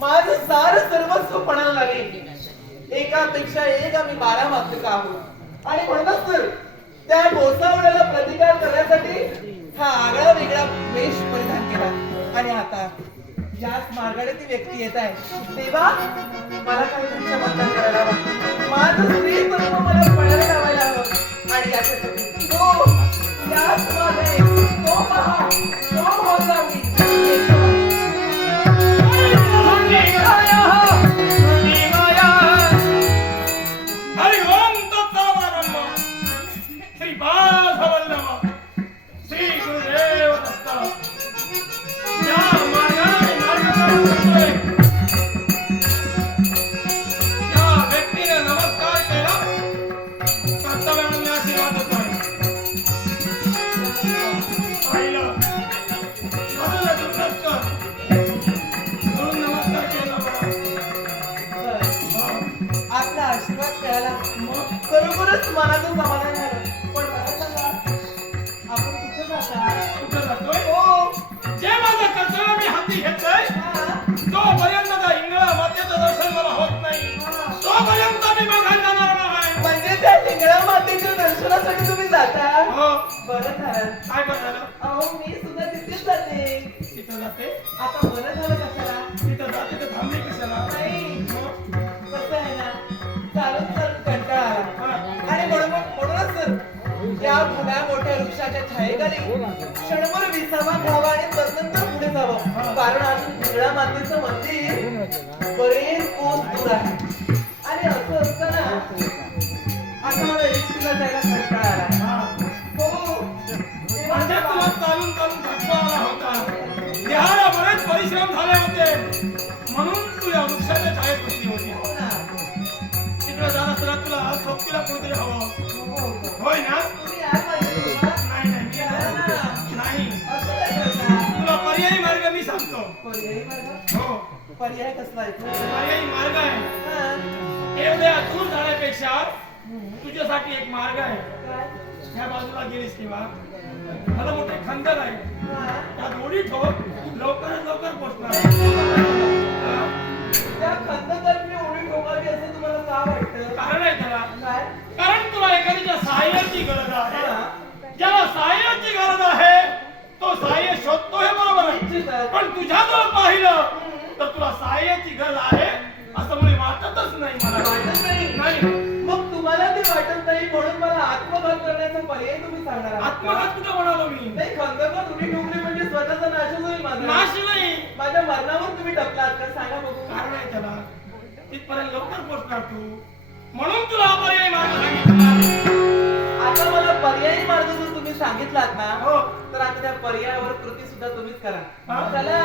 माझं सारं सर्वस्व पणाला लागले. एकापेक्षा एक आम्ही बारा मासिक आहोत आणि म्हणूनच तर त्या भोसावड्याला प्रतिकार करण्यासाठी हा आगळा वेगळा वेश परिधान केला. आणि आता ज्याच मार्गाने ती व्यक्ती येत आहे तेव्हा मला काहीतरी चमत्कार करायला हवा. माझं स्त्री सर्व मला पळायला लावायला हवं. आणि याच्यासाठी तो याच मागे तो पहा तो பாசவல்ல बरोबरच मनाचं समाधान झालं. पण मला सांगा आपण कुठे जाता? कुठं जातोय? हो. जे माझं कर्तव्य मी हाती घेतलंय तोपर्यंत त्या इंगळा मातेचं दर्शन मला होत नाही. तोपर्यंत मी माघारी जाणार नाही. म्हणजे त्या लिंगळा मातेच्या दर्शनासाठी तुम्ही जाता? हो. बरं झालं. काय करणार अहो मी सुद्धा तिथेच जाते. तिथं जाते? आता बरं झालं कशाला? भल्या मोठ्या वृक्षाच्या छायेखाली क्षणभर विसावा घ्यावा आणि तदनंतर पुढे जावं. कारण अजून वेगळ्या मातेचं मंदिर बरेच कोस दूर आहे. आणि असं असताना आता मला एकटीला जायला कंटाळा आला. हो म्हणजे तुला चालून चालून थकवा आला होता. देहाला बरेच परिश्रम झाले होते. म्हणून तू या वृक्षाच्या छायेत बसली होती. हो तिकडे जात असताना तुला सोबतीला हवं. होय ना? हो पर्याय कसला आहे पर्यायी मार्ग आहे. एवढ्या दूर जाण्यापेक्षा. तुझ्यासाठी एक मार्ग आहे? ह्या बाजूला गेलीस किंवा मला मोठे खंदक आहे हा. त्या दोन्ही ठोक लवकरात लवकर पोहोचणार हा? त्या खंदकातली उडी ठोकावी असं तुम्हाला का वाटतं? कारण आहे त्याला? कारण तुला एखाद्याच्या सहाय्याची गरज आहे. ज्याला सहाय्याची गरज आहे तो सहाय्य शोधतो हे बरोबर आहे निश्चितच. पण तुझ्याजवळ पाहिलं तर तुला सहाय्याची गरज आहे असं मुळे वाटतच नाही मला. वाटत नाही. मग तुम्हाला ते वाटत नाही म्हणून मला आत्मघात करण्याचा पर्याय तुम्ही सांगणार? आत्मघात कुठं म्हणालो मी? नाही खंदकात उडी ठोकली म्हणजे स्वतःचा नाशच होईल माझा. नाश नाही माझ्या मरणावर तुम्ही टपलात का? सांगा बघू. कारण आहे त्याला. तिथपर्यंत लवकर पोहोचणार तू. म्हणून तुला पर्याय मार्ग सांगितला. आता मला पर्यायी मार्ग जर तुम्ही सांगितलात ना हो. त्या पर्यायावर कृती सुद्धा तुम्हीच? करा. चला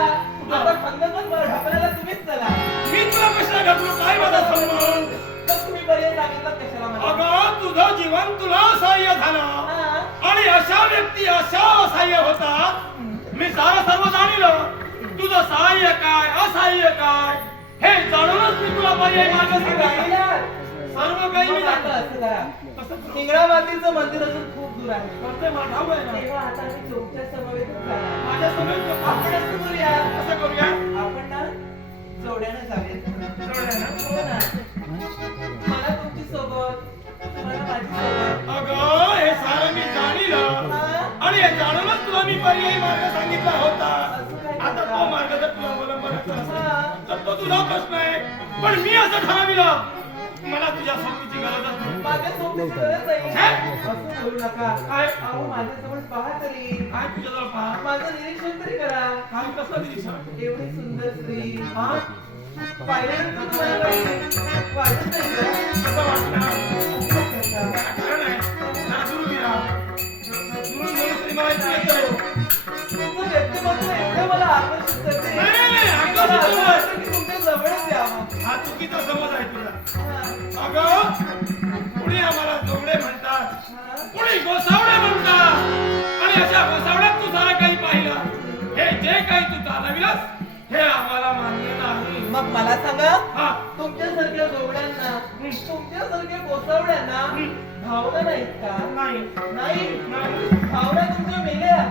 ढकलायला तुम्हीच चला. मी तुला कशाला घातलो काय माझा संबंध? तर तुम्ही पर्याय सांगितलात कशाला मला? अगं तुझं जीवन तुला असह्य झालं. हा. आणि अशा व्यक्ती अशा असह्य होतात. मी सारं सर्व जाणलं. तुझं सहाय्य काय असहाय्य काय? हे जाणूनच मी तुला पर्याय मार्ग. सर्व काही मी करू? हिंगणा मातीचं मंदिर अजून खूप दूर आहे. करते मला ठाऊक आहे ना. तेव्हा आता आम्ही चौकच्या समवेतच जाणार. माझ्या समेत आपण आपण असं करूया? आपण ना जोड्यानं जाऊया ना? हो ना. मला तुमची सोबत तुम्हाला माझी सोबत. अगं हे सारं मी जाणलं. हा? आणि हे जाणूनच तुला मी पर्यायी मार्ग सांगितला होता. आता तो मार्ग जर तुला असेल तर तो तुझा प्रश्न आहे. पण मी असं ठरविलं. मला तुझ्या सोबतीची गरजच नाही माझ्या सोबतीची गरज नाही. असं बोलू नका. काय? अहो माझ्याजवळ पहा तरी. काय तुझ्याजवळ पहा? माझं निरीक्षण तरी करा. काय? कसं निरीक्षण? एवढी सुंदर स्त्री. हा? पाहिल्यानंतर तुम्हाला काही वाटत नाही का? कसं वाटणार असं करता. त्याला कारण आहे जरा दूर उभी राहा दूर बोलून तरी मला इथे येतं. तुमचं व्यक्तिमत्व एवढं मला आकर्षित करते. आकर्षित चुकीचा समज आहे हा. अगं कुणी आम्हाला जोगडे म्हणतात. कुणी गोसावडे म्हणतात? आणि अशा गोसावड्यात तू सारं काही पाहिलं? हे जे काही तू चालविलंस हे आम्हाला मान्य नाही. मग मला सांगा हा. तुमच्यासारख्या जोड्यांना तुमच्यासारख्या कोसवड्यांना भावना नाहीत का? नाही. नाही? नाही. भावना तुमच्या वेगळ्या